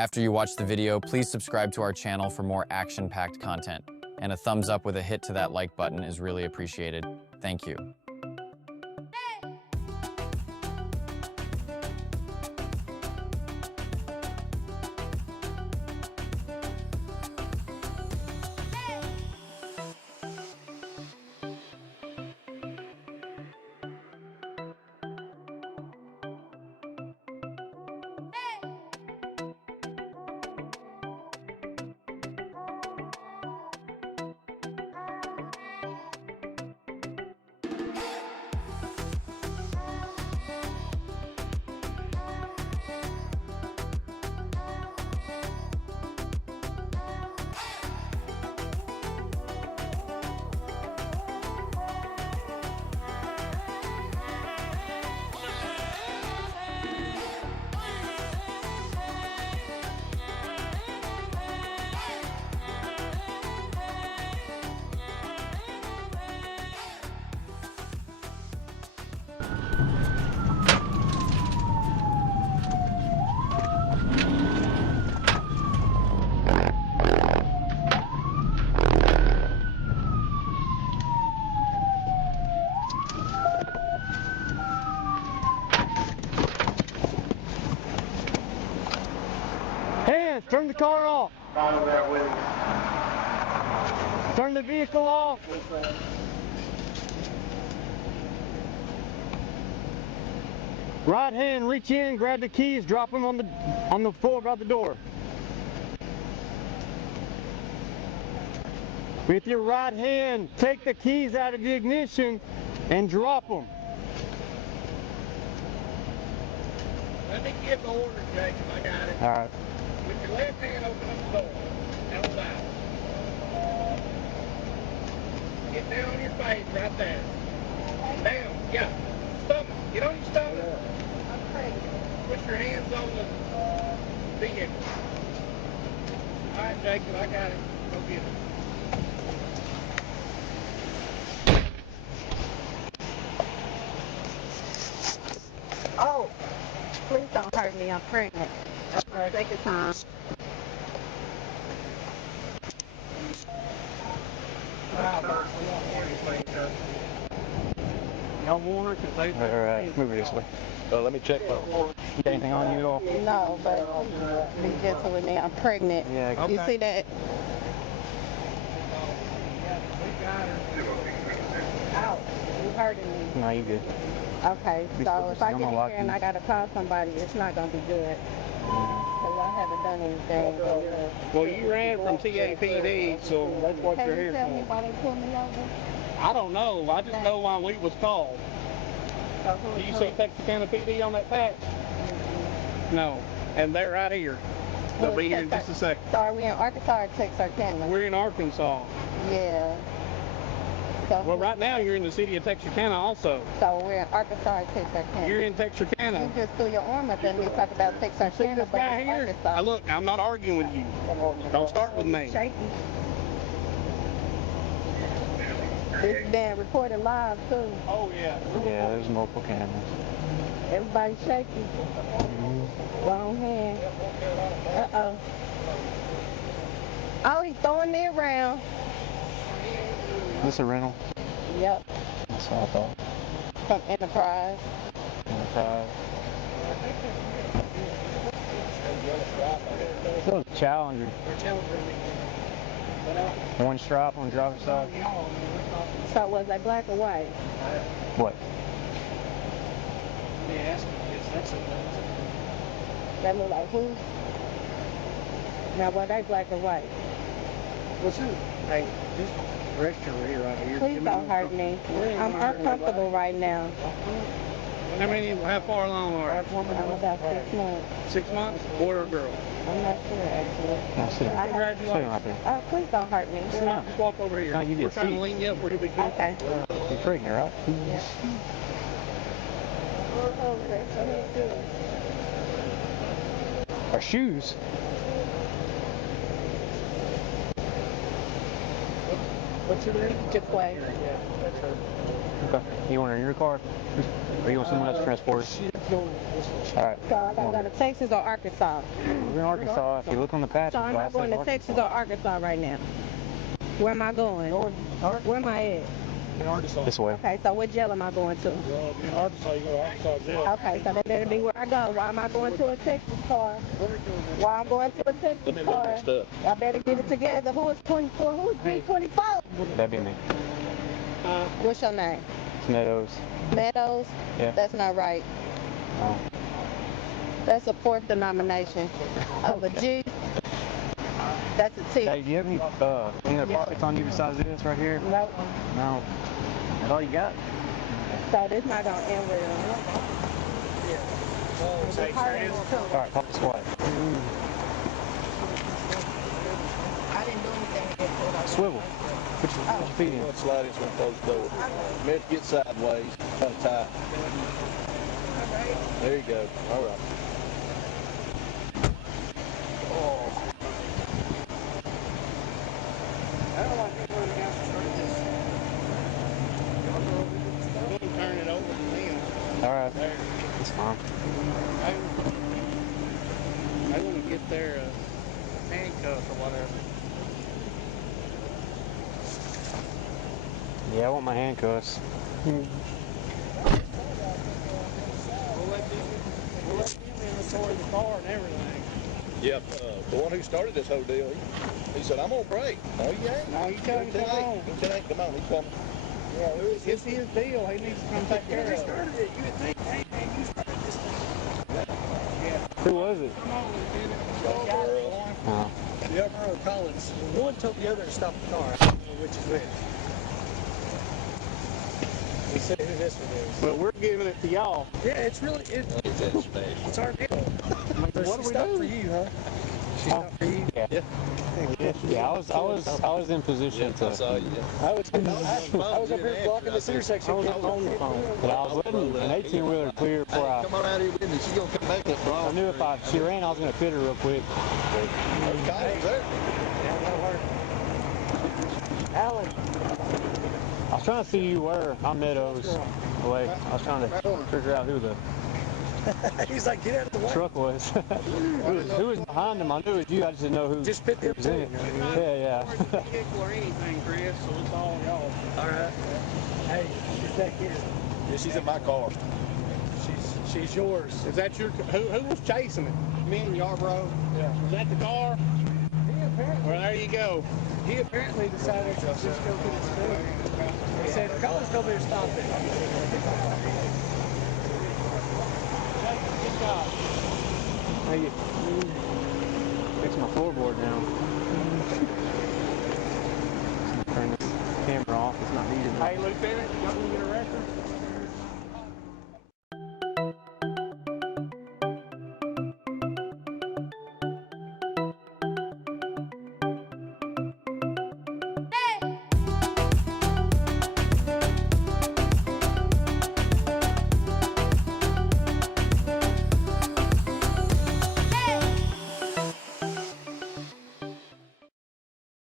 After you watch the video, please subscribe to our channel for more action-packed content. And a thumbs up with a hit to that like button is really appreciated. Thank you. Hands, turn the car off. Follow that with Turn the vehicle off. Right hand, reach in, grab the keys, drop them on the floor by the door. With your right hand, take the keys out of the ignition and drop them. Let me give the order, Jacob. I got it. All right. With your left hand, open up the door. Hold out. Get down on your face right there. Down. Yeah. Stomach. Get on your stomach. Put your hands on the vehicle. All right, Jacob. I got it. Go get it. Oh, please don't hurt me. I'm pregnant. Take your time. Y'all want her? Cause they. All right, move it this way. Let me check. You got anything on you at all? No, but be gentle with me. I'm pregnant. Yeah. Okay. You see that? We got her. Ow. You hurting me. No, you good. Okay, Please so focus. if I I'm get gonna in lock here and you. I gotta call somebody, it's not gonna be good. Because I haven't done anything. Well, you ran from TAPD, so that's what Can you're you here tell me for. why they pulled me over? I don't know. I just know why we was called. So who Do you who- see Texarkana PD on that patch? No. And they're right here. They'll be here in just a second. So are we in Arkansas or Texarkana? We're in Arkansas. Yeah. So, Well, right now you're in the city of Texarkana also. so we're in Arkansas or Texarkana? You're in Texarkana. You just threw your arm up at me talk about See Texarkana, this but guy it's here? Arkansas. Now look, I'm not arguing with you. Don't start with me. Shaky. It's being recorded live too. Oh yeah. Yeah, there's multiple cameras. Everybody's shaky. Wrong hand. Uh-oh. Oh, he's throwing me around. Is this a rental? Yep. That's what I thought. From Enterprise. Still a Challenger. One stripe on the driver's side. So was that black or white? What? That look like who? Now were they black or white? What's it? Hey, just rest your ear right here. Please don't hurt me. I'm uncomfortable right now. How far along are you? I'm about 6 months. 6 months? Boy or girl? I'm not sure actually. No, sit down. Congratulations. Sit down right there. Please don't hurt me. Sit down. Just walk over here. No, you We're did. trying to lean you up where you'll be comfortable. Okay. You're pregnant, right? Yeah. Our shoes. What's your name? Just wait. Okay. You want her in your car? Or you want someone else to transport her? All right. So I gotta go to Texas or Arkansas. We're in Arkansas. If you look on the patch, So am I going to Texas or Arkansas right now? Where am I going? Where am I at? in Arkansas. This way. Okay, so what jail am I going to? Well, in Arkansas, you go to Arkansas jail. Okay, so that better be where I go. Why am I going to a Texas car? Why I'm going to a Texas car? I better get it together. Who is 24? Who is G24? That'd be me. What's your name? It's Meadows. Meadows? Yeah. That's not right. Oh. That's a fourth denomination of a G. That's a T. Hey, do you have any other pockets on you besides this right here? Nope. No. That's all you got? So this not gonna end well. Alright, pop the squat. I didn't do anything. Swivel. Put your feet in. Slide into a closed door. Remember to get sideways, kind of tight. There you go. All right. I don't want people in the house to start this. Go and turn it over to them. Alright. That's fine. I want to get their handcuffs or whatever. Yeah, I want my handcuffs. We'll let them inventory the car and everything. Yep. The one who started this whole deal, he said, I'm on break. No, you ain't. No, you tell him to come on. You tell him, come on, he's coming. Yeah, it's his deal. He needs to come take care of it. started it. You would think, hey, man, you started this thing. Who was it? Come on, Lieutenant. Oh. Yeah, Earl Collins. One told the other to stop the car. I don't know which is which. He said who this one is. But we're giving it to y'all. Yeah, it's really, it's our deal. What do we stopped do? for you, huh? She stopped for you. Yeah, I was in position to. I saw you. I was up here blocking this intersection. I was on the phone. But I was letting an 18-wheeler clear before I. Come on out here with me. She's going to come back that I wrong. knew if she ran, I was going to fit her real quick. Collins there. Alan. I was trying to see who you were. I'm Meadows. Wait, I was trying to figure out who the He's like, get out of the way. truck was. who was behind him? I knew it was you. I just didn't know who. Just fit there was in it. Yeah. Vehicle or anything, Chris, so it's all y'all. All right. Hey, she's back here. Yeah, she's in my car. She's yours. Is that your, who was chasing it? Me and Yarbrough? Yeah. Was that the car? Well, there you go. He apparently decided to just go to the school. He said, Collins told me to stop it. Good job. Hey, fix my floorboard now. Turn this camera off. It's not needed. Hey, Lieutenant,